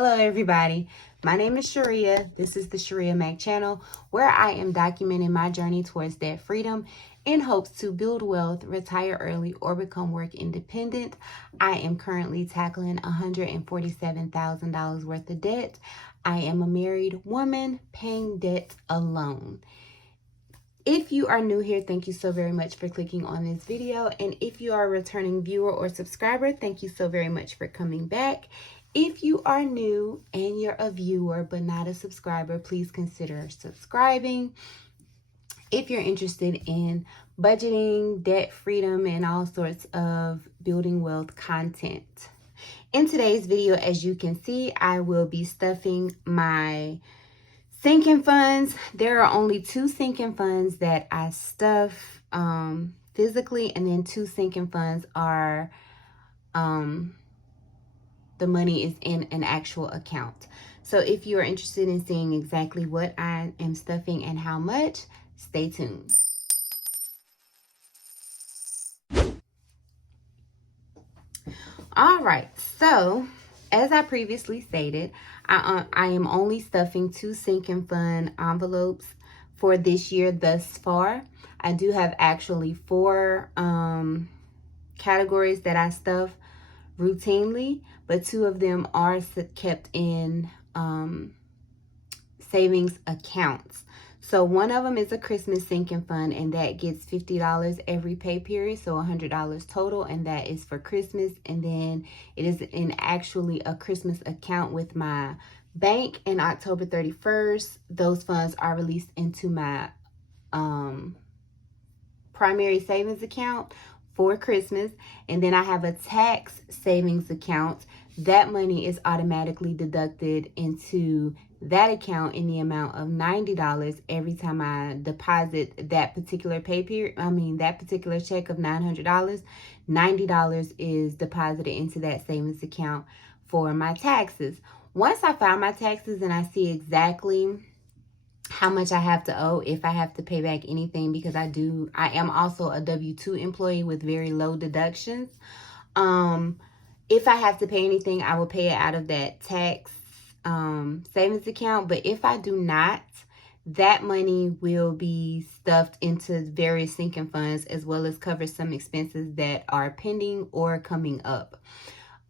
Hello everybody, my name is Shirria. This is the Shirria Mac channel where I am documenting my journey towards debt freedom in hopes to build wealth, retire early, or become work independent. I am currently tackling $147,000 worth of debt. I am a married woman paying debt alone. If you are new here, thank you so very much for clicking on this video. And if you are a returning viewer or subscriber, thank you so very much for coming back. If you are new and you're a viewer but not a subscriber, please consider subscribing. If you're interested in budgeting, debt freedom, and all sorts of building wealth content. In today's video, as you can see, I will be stuffing my sinking funds. There are only 2 sinking funds that I stuff physically, and then 2 sinking funds are the money is in an actual account. So if you are interested in seeing exactly what I am stuffing and how much, stay tuned. All right, so as I previously stated, I am only stuffing 2 sinking fund envelopes for this year thus far. I do have actually 4 categories that I stuff routinely, but 2 of them are kept in savings accounts. So one of them is a Christmas sinking fund, and that gets $50 every pay period, so $100 total, and that is for Christmas. And then it is in actually a Christmas account with my bank. And October 31st, those funds are released into my primary savings account for Christmas. And then I have a tax savings account. That money is automatically deducted into that account in the amount of $90 every time I deposit that particular pay period. That particular check of $900, $90 is deposited into that savings account for my taxes. Once I file my taxes and I see exactly how much I have to owe, if I have to pay back anything, because I am also a W-2 employee with very low deductions. If I have to pay anything, I will pay it out of that tax savings account. But if I do not, that money will be stuffed into various sinking funds, as well as cover some expenses that are pending or coming up.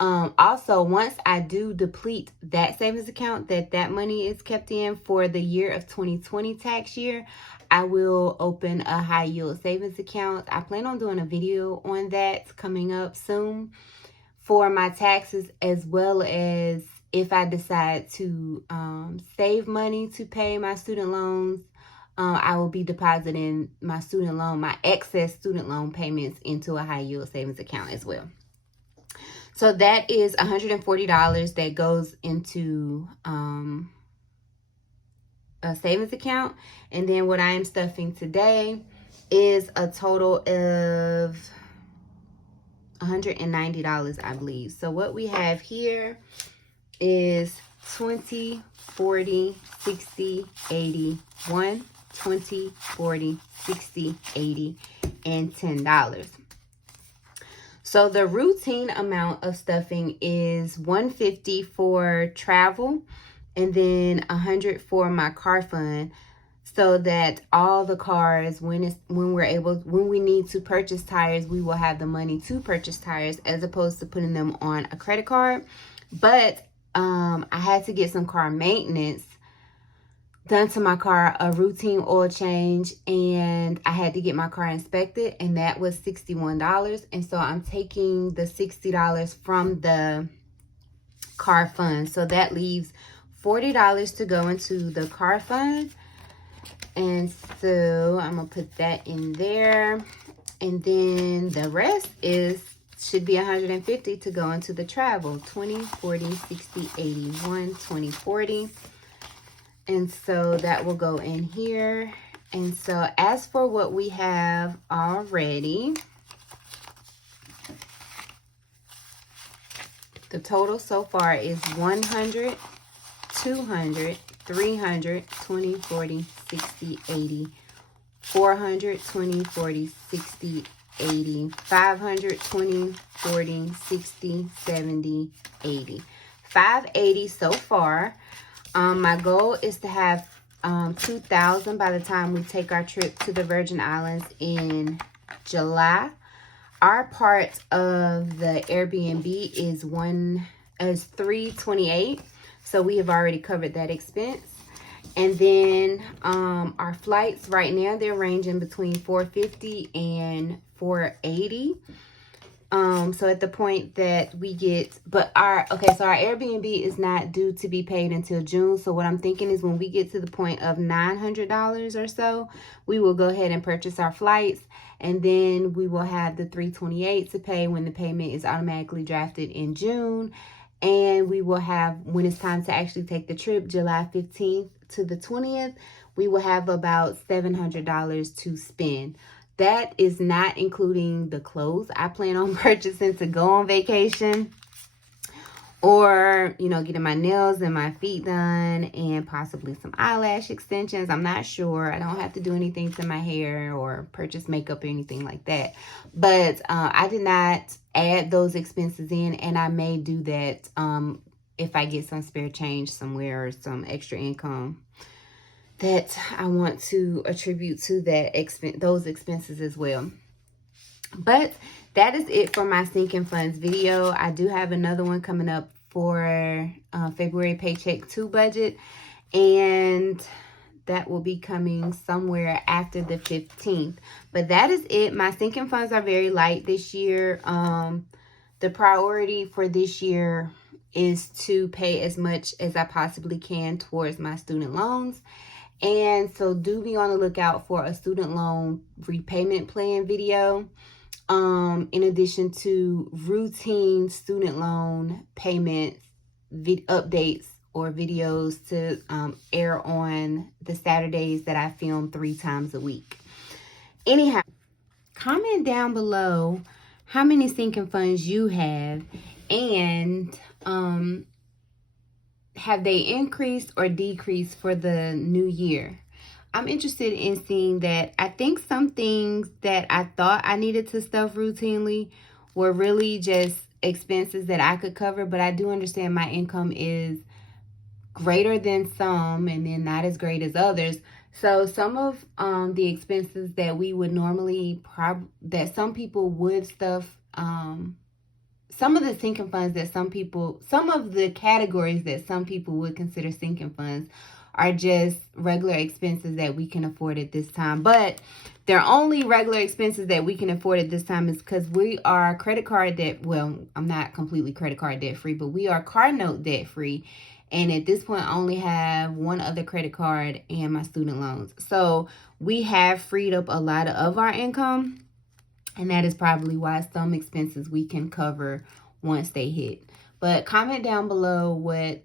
Also, once I do deplete that savings account that money is kept in for the year of 2020 tax year, I will open a high yield savings account. I plan on doing a video on that coming up soon for my taxes, as well as if I decide to save money to pay my student loans. I will be depositing my excess student loan payments into a high yield savings account as well. So that is $140 that goes into a savings account. And then what I am stuffing today is a total of $190, I believe. So what we have here is 20, 40, 60, 80, 1, 20, 40, 60, 80, and $10. So the routine amount of stuffing is $150 for travel, and then $100 for my car fund, so that all the cars, when we need to purchase tires, we will have the money to purchase tires, as opposed to putting them on a credit card. But I had to get some car maintenance done to my car, a routine oil change, and I had to get my car inspected, and that was $61. And so I'm taking the $60 from the car fund. So that leaves $40 to go into the car fund. And so I'm gonna put that in there. And then the rest should be $150 to go into the travel. 20, 40, 60, 80, 1, 20, 40. And so that will go in here. And so as for what we have already, the total so far is 100, 200, 300, 20, 40, 60, 80, 400, 20, 40, 60, 80, 500, 20, 40, 60, 70, 80. $580 so far. My goal is to have $2,000 by the time we take our trip to the Virgin Islands in July. Our part of the Airbnb is $328, so we have already covered that expense. And then our flights right now, they're ranging between $450 and $480. So at the point that we get, so our Airbnb is not due to be paid until June. So what I'm thinking is when we get to the point of $900 or so, we will go ahead and purchase our flights, and then we will have the $328 to pay when the payment is automatically drafted in June. And we will have, when it's time to actually take the trip, July 15th to the 20th, we will have about $700 to spend. That is not including the clothes I plan on purchasing to go on vacation, or, you know, getting my nails and my feet done and possibly some eyelash extensions. I'm not sure. I don't have to do anything to my hair or purchase makeup or anything like that. But I did not add those expenses in, and I may do that if I get some spare change somewhere or some extra income that I want to attribute to those expenses as well. But that is it for my sinking funds video. I do have another one coming up for February Paycheck 2 budget, and that will be coming somewhere after the 15th. But that is it. My sinking funds are very light this year. The priority for this year is to pay as much as I possibly can towards my student loans. And so do be on the lookout for a student loan repayment plan video. In addition to routine student loan payment updates or videos to air on the Saturdays that I film 3 times a week. Anyhow, comment down below how many sinking funds you have, and have they increased or decreased for the new year? I'm interested in seeing that. I think some things that I thought I needed to stuff routinely were really just expenses that I could cover, but I do understand my income is greater than some and then not as great as others. So some of the expenses that we would normally that some people would stuff, some of the sinking funds that some of the categories that some people would consider sinking funds are just regular expenses that we can afford at this time. But they're only regular expenses that we can afford at this time is because we are credit card debt. Well, I'm not completely credit card debt free, but we are card note debt free. And at this point, I only have one other credit card and my student loans. So we have freed up a lot of our income. And that is probably why some expenses we can cover once they hit. But comment down below what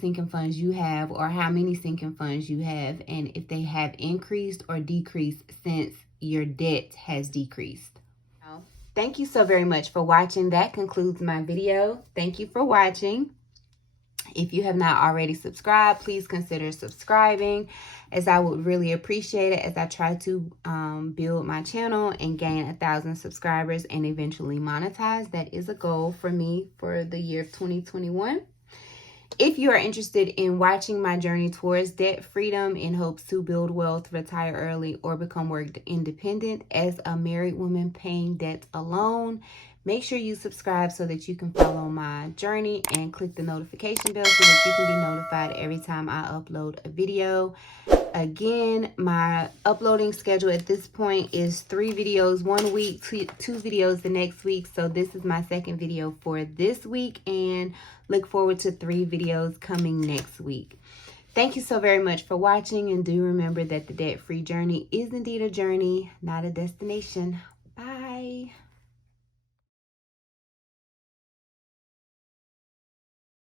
sinking funds you have, or how many sinking funds you have, and if they have increased or decreased since your debt has decreased. Thank you so very much for watching. That concludes my video. Thank you for watching. If you have not already subscribed, please consider subscribing, as I would really appreciate it as I try to build my channel and gain 1,000 subscribers and eventually monetize. That is a goal for me for the year of 2021. If you are interested in watching my journey towards debt freedom in hopes to build wealth, retire early, or become work independent as a married woman paying debt alone, make sure you subscribe so that you can follow my journey, and click the notification bell so that you can be notified every time I upload a video. Again, my uploading schedule at this point is 3 videos one week, 2 videos the next week. So this is my second video for this week, and look forward to 3 videos coming next week. Thank you so very much for watching, and do remember that the debt-free journey is indeed a journey, not a destination.